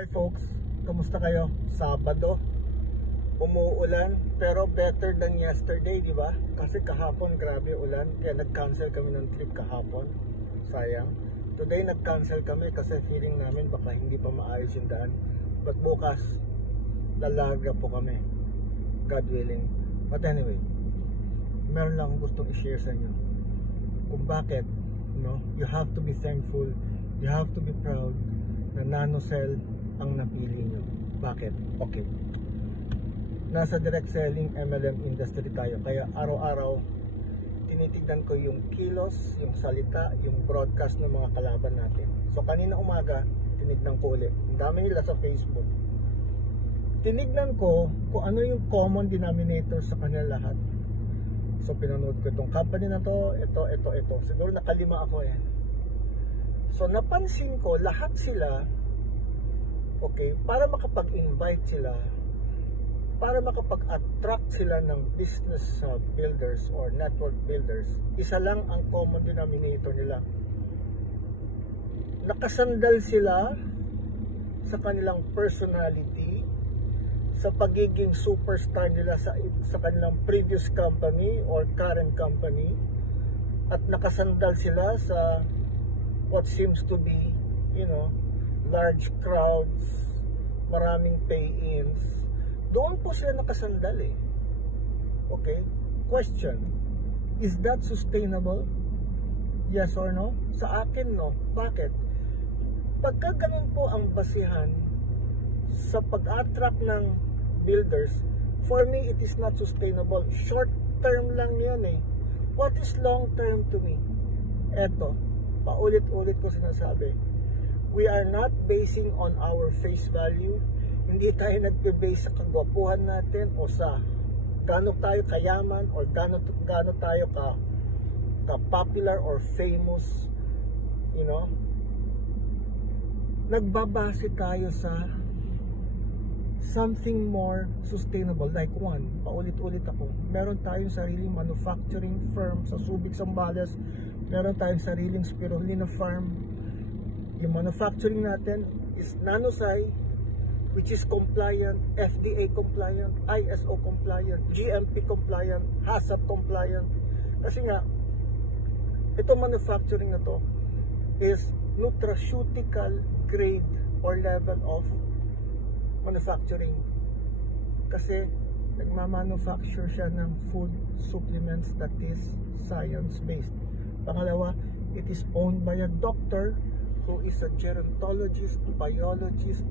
Hi folks, kamusta kayo? Sabado, umuulan pero better than yesterday, di ba? Kasi kahapon grabe ulan, kaya nag-cancel kami ng trip kahapon. Sayang. Today nag-cancel kami kasi feeling namin baka hindi pa maayos yung daan. But bukas, lalarga po kami. God willing. But anyway, meron lang gustong i-share sa inyo kung bakit, you have to be thankful, you have to be proud na NanoCell ang napili nyo. Bakit? Okay. Nasa direct selling MLM industry tayo. Kaya araw-araw tinitignan ko yung kilos, yung salita, yung broadcast ng mga kalaban natin. So kanina umaga, tinignan ko ulit. Ang dami nila sa Facebook. Tinignan ko kung ano yung common denominator sa kanila lahat. So pinanood ko itong company na to, ito. Siguro nakalima ako yan. So napansin ko lahat sila, okay, para makapag-invite sila, para makapag-attract sila ng business builders or network builders, isa lang ang common denominator nila. Nakasandal sila sa kanilang personality, sa pagiging superstar nila sa kanilang previous company or current company, at nakasandal sila sa what seems to be, large crowds, maraming pay-ins. Doon po sila nakasandal eh. Okay? Question, is that sustainable? Yes or no? Sa akin, no. Bakit? Pagka ganun po ang basihan sa pag-attract ng builders, for me, it is not sustainable. Short term lang yan eh. What is long term to me? Eto, paulit-ulit ko sinasabi, we are not basing on our face value. Hindi tayo nagbe-base sa kagwapuhan natin o sa gaano tayo kayaman or gaano tayo ka-popular or famous. Nagbabase tayo sa something more sustainable. Like one, paulit-ulit ako, meron tayong sariling manufacturing firm sa Subic, Zambales. Meron tayong sariling spirulina farm. Yung manufacturing natin is NanoCell, which is compliant, FDA compliant, ISO compliant, GMP compliant, HACCP compliant. Kasi nga, itong manufacturing na to is nutraceutical grade or level of manufacturing. Kasi nagmamanufacture siya ng food supplements that is science-based. Pangalawa, it is owned by a doctor who is a gerontologist, biologist,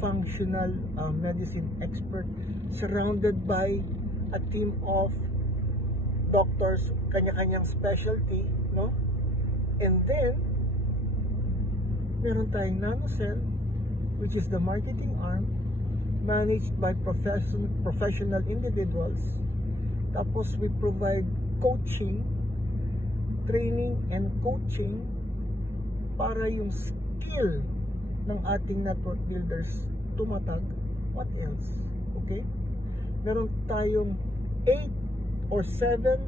functional medicine expert, surrounded by a team of doctors, kanya-kanyang specialty, no? And then, meron tayong NanoCell, which is the marketing arm, managed by professional individuals. Tapos, we provide coaching, training and coaching para yung skill ng ating network builders tumatag. What else? Okay? Meron tayong 8 or 7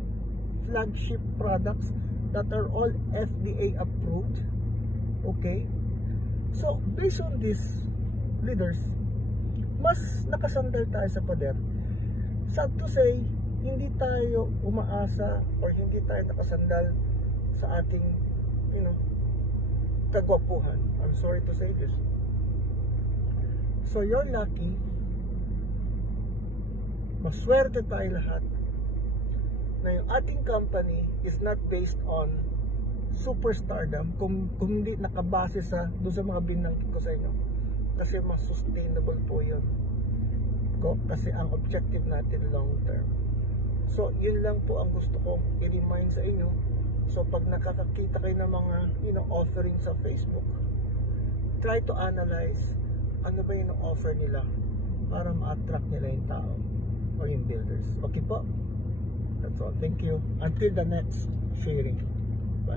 flagship products that are all FDA approved. Okay? So, based on these leaders, mas nakasandal tayo sa pader. Sad to say, hindi tayo umaasa or hindi tayo nakasandal sa ating, kagwapuhan. I'm sorry to say this. So you're lucky, maswerte tayo lahat na yung ating company is not based on superstardom kung hindi nakabase doon sa mga binanggit ko sa inyo. Kasi mas sustainable po yun. Kasi ang objective natin long term. So yun lang po ang gusto kong i-remind sa inyo. So pag nakakakita kayo ng mga offering sa Facebook, try to analyze ano ba yung offer nila para ma-attract nila yung tao or yung builders. Okay po? That's all. Thank you. Until the next sharing.